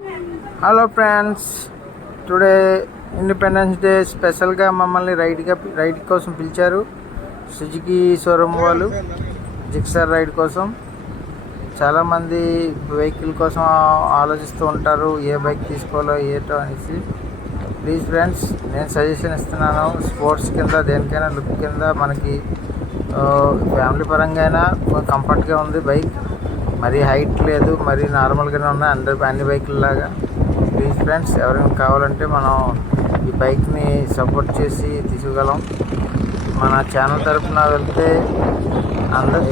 Hello friends, today independence day స్పెషల్గా మమ్మల్ని ride కోసం పిలిచారు. సుజుకి షోరూమ్ వాళ్ళు జిక్సర్ రైడ్ కోసం. చాలామంది వెహికల్ కోసం ఆలోచిస్తూ ఉంటారు, ఏ బైక్ తీసుకోవాలో ఏటో అనేసి. ప్లీజ్ ఫ్రెండ్స్, నేను సజెషన్ ఇస్తున్నాను. స్పోర్ట్స్ కింద దేనికైనా లుక్ కింద మనకి ఫ్యామిలీ పరంగా అయినా కంఫర్ట్గా ఉంది బైక్. మరీ హైట్ లేదు, మరీ నార్మల్గానే ఉన్నాయి అన్ని బైకుల్లాగా. ప్లీజ్ ఫ్రెండ్స్, ఎవరైనా కావాలంటే మనం ఈ బైక్ని సపోర్ట్ చేసి తీసుకోగలం. మన ఛానల్ తరఫున వెళ్తే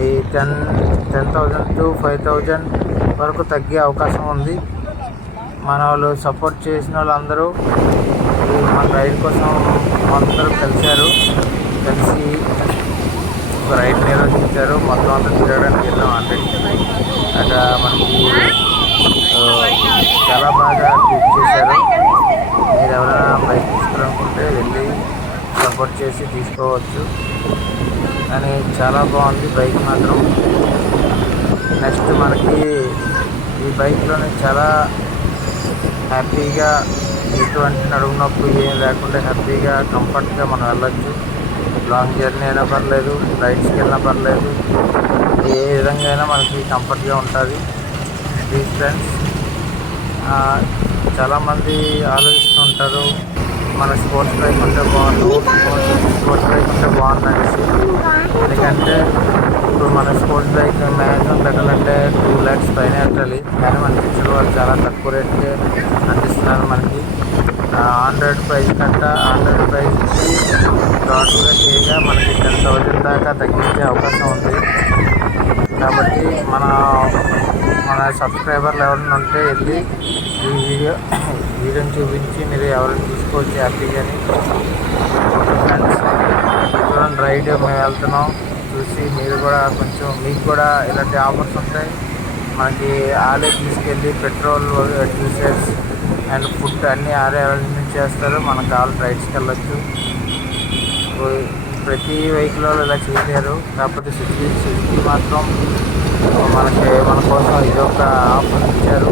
ఈ 10,000 to 5,000 వరకు తగ్గే అవకాశం ఉంది. మన వాళ్ళు సపోర్ట్ చేసిన వాళ్ళందరూ మన రైడ్ కోసం అందరూ కలిసి ఒక రైడ్ నిర్వహించారు. మొత్తం అంతా తిరగడానికి వెళ్ళాం. అక్కడ మనకి చాలా బాగా ట్రీట్ చేశారు. మీరు ఎవరైనా బైక్ తీసుకోవాలనుకుంటే వెళ్ళి సపోర్ట్ చేసి తీసుకోవచ్చు. కానీ చాలా బాగుంది బైక్ మాత్రం. నెక్స్ట్ మనకి ఈ బైక్లోనే చాలా హ్యాపీగా, ఎటువంటి నడుము నొప్పి ఏం లేకుండా హ్యాపీగా కంఫర్ట్గా మనం వెళ్ళొచ్చు. లాంగ్ జర్నీ అయినా పర్లేదు, రైడ్స్కి వెళ్ళినా పర్లేదు, ఏ విధంగా అయినా మనకి కంఫర్ట్గా ఉంటుంది. ప్లీజ్ ఫ్రెండ్స్, చాలామంది ఆలోచిస్తుంటారు మన స్పోర్ట్స్ బైక్ ఉంటే బాగుంది అనేసి. ఎందుకంటే ఇప్పుడు మన స్పోర్ట్స్ బైక్ మ్యాక్సిమం పెట్టాలంటే 2 lakhs పైన పెట్టాలి. కానీ మనకి ఇచ్చిన వాళ్ళు చాలా తక్కువ రేట్కే అందిస్తున్నారు మనకి. ఆన్ రోడ్ ప్రైస్కి టోటల్గా చేయగా మనకి 10,000 దాకా తగ్గించే అవకాశం ఉంది. కాబట్టి మన సబ్స్క్రైబర్లు ఎవరైనా ఉంటే వెళ్ళి ఈ వీడియోని చూపించి మీరు ఎవరైనా తీసుకోవచ్చు హ్యాపీగాని. ఫ్రెండ్స్, రైడ్ మేము వెళ్తున్నాం చూసి మీరు కూడా కొంచెం, మీకు కూడా ఇలాంటి ఆఫర్స్ ఉంటాయి. మనకి ఆలే తీసుకెళ్ళి పెట్రోల్, డీజిల్స్ అండ్ ఫుడ్ అన్నీ అరేంజ్మెంట్ చేస్తారు. మనకు కావాలి రైడ్స్కి వెళ్ళొచ్చు. ప్రతి వెహికల్లో ఇలా చేయలేరు. కాకపోతే సుజుకి మాత్రం మన కోసం ఇదొక ఆఫర్ ఇచ్చారు.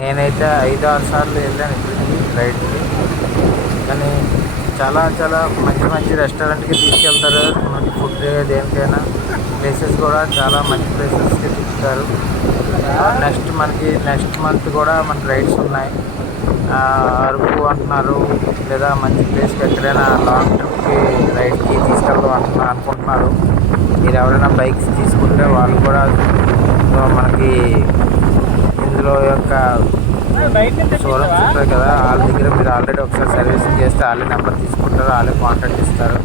నేనైతే 5-6 సార్లు వెళ్ళాను ఇప్పటికి రైడ్కి. కానీ చాలా మంచి రెస్టారెంట్కి తీసుకెళ్తారు. మనకి ఫుడ్ దేనికైనా ప్లేసెస్ కూడా చాలా మంచి ప్లేసెస్కి తిప్పుతారు. నెక్స్ట్ మంత్ కూడా మనకి రైడ్స్ ఉన్నాయి. అరకు అంటున్నారు, లేదా మంచి ప్లేస్కి ఎక్కడైనా లాంగ్ ట్రిప్కి రైడ్కి తీసుకెళ్దాం అనుకుంటున్నారు. మీరు ఎవరైనా బైక్స్ తీసుకుంటే వాళ్ళు కూడా మనకి ఇందులో యొక్క షోరూమ్స్ ఉంటాయి కదా, వాళ్ళ దగ్గర మీరు ఆల్రెడీ ఒకసారి సర్వీసింగ్ చేస్తే వాళ్ళే నెంబర్ తీసుకుంటారు, వాళ్ళే కాంటాక్ట్ ఇస్తారు.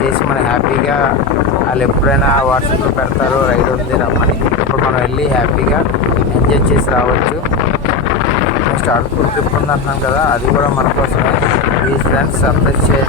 చేసి మనం హ్యాపీగా వాళ్ళు ఎప్పుడైనా వాట్సాప్లో పెడతారు రైడ్ ఉంది రమ్మని. ఇప్పుడు మనం వెళ్ళి హ్యాపీగా ఎంజాయ్ చేసి రావచ్చు. నెక్స్ట్ అరకు ట్రిప్ ఉంది అంటున్నాం కదా, అది కూడా మన కోసమే. ప్లీజ్ ఫ్రెండ్స్, సబ్స్క్రైబ్ చేయండి.